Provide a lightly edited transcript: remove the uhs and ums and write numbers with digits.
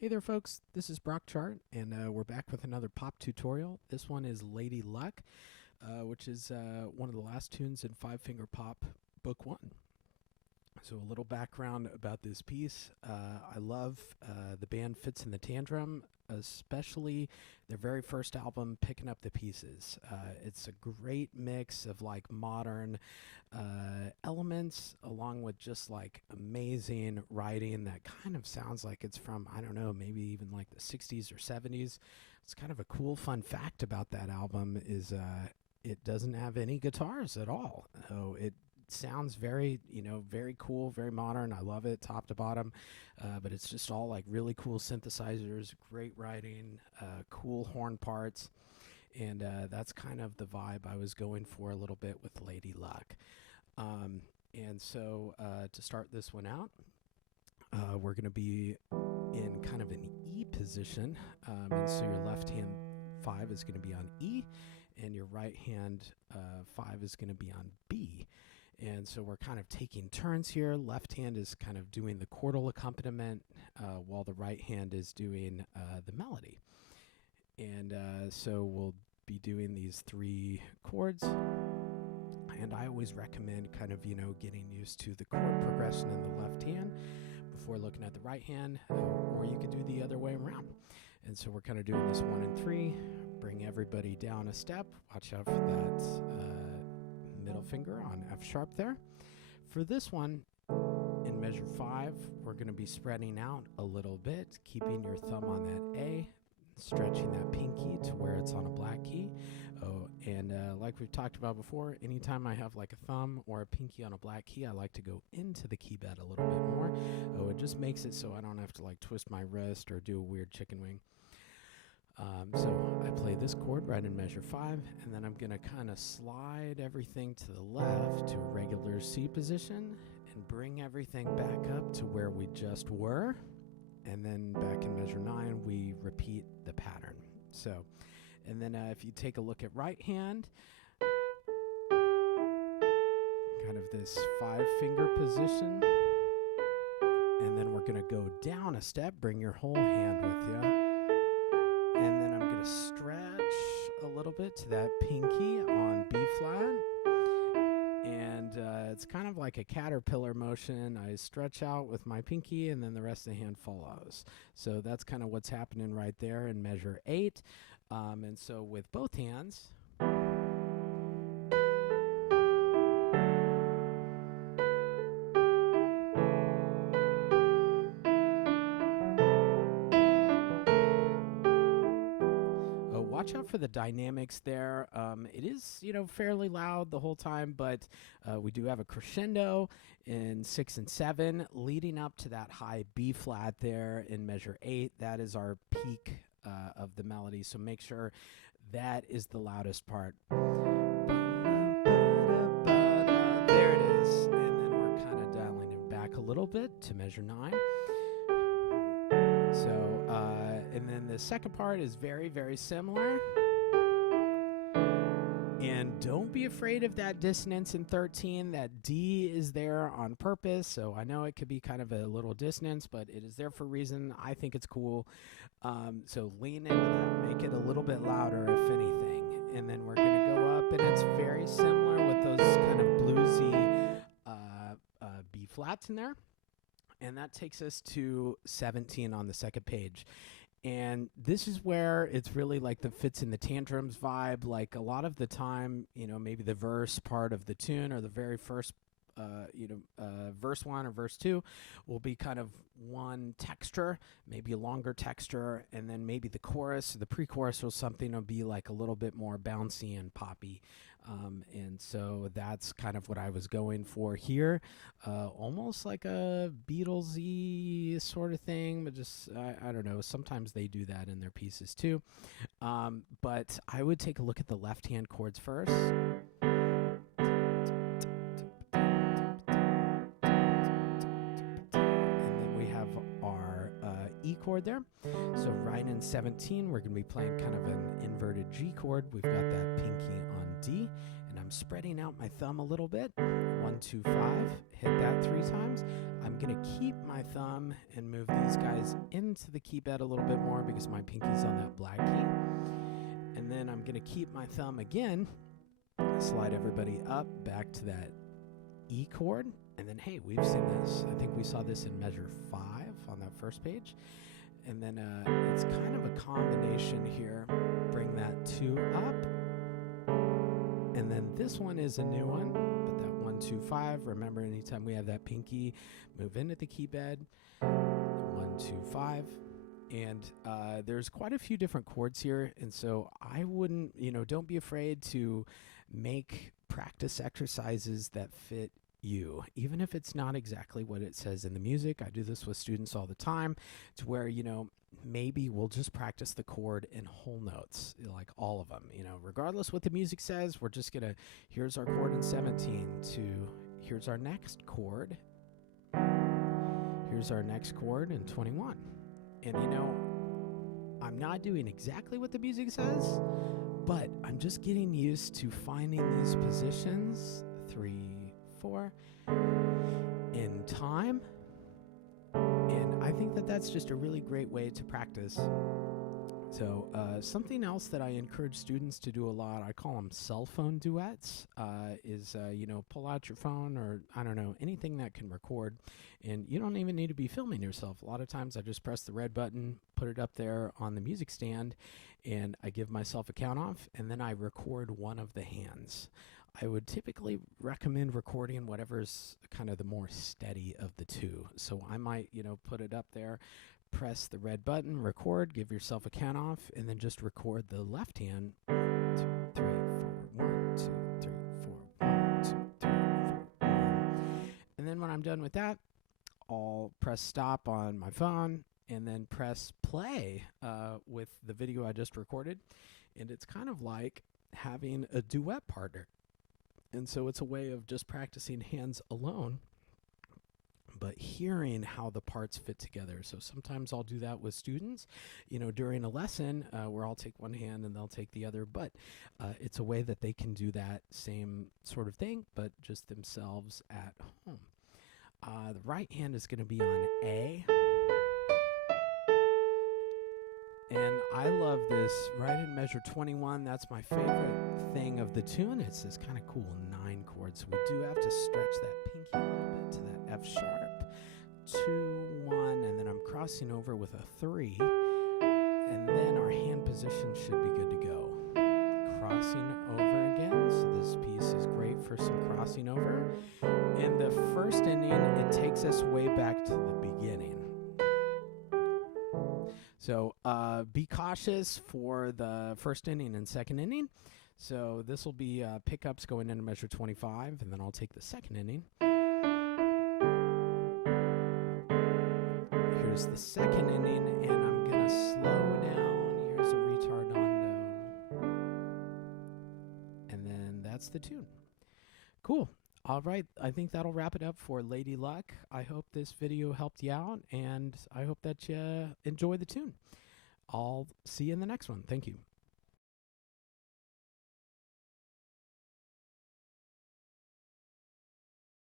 Hey there folks, this is Brock Chart, and we're back with another pop tutorial. This one is Lady Luck, which is one of the last tunes in Five Finger Pop Book 1. So a little background about this piece. I love the band Fitz and the Tantrum, especially their very first album, Picking Up the Pieces. It's a great mix of like modern elements along with just like amazing writing that kind of sounds like it's from, I don't know, maybe even like the 60s or 70s. It's kind of a cool fun fact about that album is it doesn't have any guitars at all. So it sounds very, very cool, very modern. I love it top to bottom, but it's just all like really cool synthesizers, great writing, cool horn parts, and that's kind of the vibe I was going for a little bit with Lady Luck. And so to start this one out, we're going to be in kind of an E position, and so your left hand 5 is going to be on E, and your right hand 5 is going to be on B. And so we're kind of taking turns here. Left hand is kind of doing the chordal accompaniment while the right hand is doing the melody. And so we'll be doing these 3 chords. And I always recommend kind of, getting used to the chord progression in the left hand before looking at the right hand, or you could do the other way around. And so we're kind of doing this 1 and 3. Bring everybody down a step. Watch out for that middle finger on F sharp there. For this one, in measure 5, we're going to be spreading out a little bit, keeping your thumb on that A, stretching that pinky to where it's on a black key. Oh, and like we've talked about before, anytime I have like a thumb or a pinky on a black key, I like to go into the key bed a little bit more. Oh, it just makes it so I don't have to like twist my wrist or do a weird chicken wing. So I play this chord right in measure 5, and then I'm going to kind of slide everything to the left to a regular C position and bring everything back up to where we just were. And then back in measure 9, we repeat the pattern. So, and then if you take a look at right hand, kind of this 5-finger position. And then we're going to go down a step, bring your whole hand with you. And then I'm going to stretch a little bit to that pinky on B flat. And it's kind of like a caterpillar motion. I stretch out with my pinky and then the rest of the hand follows. So that's kind of what's happening right there in measure 8. And so with both hands, watch out for the dynamics there. It is, fairly loud the whole time, but we do have a crescendo in 6 and 7, leading up to that high B flat there in measure 8. That is our peak of the melody, so make sure that is the loudest part. There it is, and then we're kind of dialing it back a little bit to measure 9. So, and then the second part is very, very similar. And don't be afraid of that dissonance in 13. That D is there on purpose. So I know it could be kind of a little dissonance, but it is there for a reason. I think it's cool. So lean into that, make it a little bit louder, if anything. And then we're going to go up, and it's very similar with those kind of bluesy B flats in there. And that takes us to 17 on the second page. And this is where it's really like the Fitz and the Tantrums vibe. Like a lot of the time, maybe the verse part of the tune or the very first, verse 1 or verse 2 will be kind of one texture, maybe a longer texture, and then maybe the chorus or the pre-chorus or something will be like a little bit more bouncy and poppy. And so that's kind of what I was going for here. Almost like a Beatles-y sort of thing, but just, I don't know, sometimes they do that in their pieces too. But I would take a look at the left-hand chords first. E chord there. So right in 17, we're going to be playing kind of an inverted G chord. We've got that pinky on D, and I'm spreading out my thumb a little bit. 1, 2, 5, hit that 3 times. I'm going to keep my my thumb and move these guys into the key bed a little bit more because my pinky's on that black key. And then I'm going to keep my thumb again, slide everybody up back to that E chord. And then, hey, we've seen this. I think we saw this in measure 5 on that first page. And then it's kind of a combination here. Bring that 2 up. And then this one is a new one, but that 1, 2, 5. Remember, anytime we have that pinky, move into the key bed. 1, 2, 5. And there's quite a few different chords here. And so I wouldn't, don't be afraid to make practice exercises that fit you, even if it's not exactly what it says in the music. I do this with students all the time, to where, maybe we'll just practice the chord in whole notes, like all of them, regardless what the music says. We're just gonna, here's our chord in 17 to here's our next chord. Here's our next chord in 21. And I'm not doing exactly what the music says, but I'm just getting used to finding these positions, 3, 4, in time. And I think that that's just a really great way to practice. So something else that I encourage students to do a lot, I call them cell phone duets, is, pull out your phone, or I don't know, anything that can record. And you don't even need to be filming yourself. A lot of times I just press the red button, put it up there on the music stand, and I give myself a count off, and then I record one of the hands. I would typically recommend recording whatever's kind of the more steady of the two. So I might, put it up there, press the red button, record, give yourself a count off, and then just record the left hand. 1, 2, 3, 4, 1, 2, 3, 4, 1, 2, 3, 4, 1. And then when I'm done with that, I'll press stop on my phone and then press play with the video I just recorded. And it's kind of like having a duet partner. And so it's a way of just practicing hands alone, but hearing how the parts fit together. So sometimes I'll do that with students, during a lesson where I'll take one hand and they'll take the other, but it's a way that they can do that same sort of thing, but just themselves at home. The right hand is going to be on A. And I love this right in measure 21. That's my favorite thing of the tune. It's this kind of cool 9 chords. We do have to stretch that pinky a little bit to that F sharp. 2, 1, and then I'm crossing over with a 3. And then our hand position should be good to go. Crossing over again. So this piece is great for some crossing over. In the first ending, it takes us way back to the beginning. So be cautious for the first inning and second inning. So this will be pickups going into measure 25, and then I'll take the second inning. Here's the second inning, and I'm going to slow down. Here's a retardando. And then that's the tune. Cool. All right, I think that'll wrap it up for Lady Luck. I hope this video helped you out, and I hope that you enjoy the tune. I'll see you in the next one. Thank you.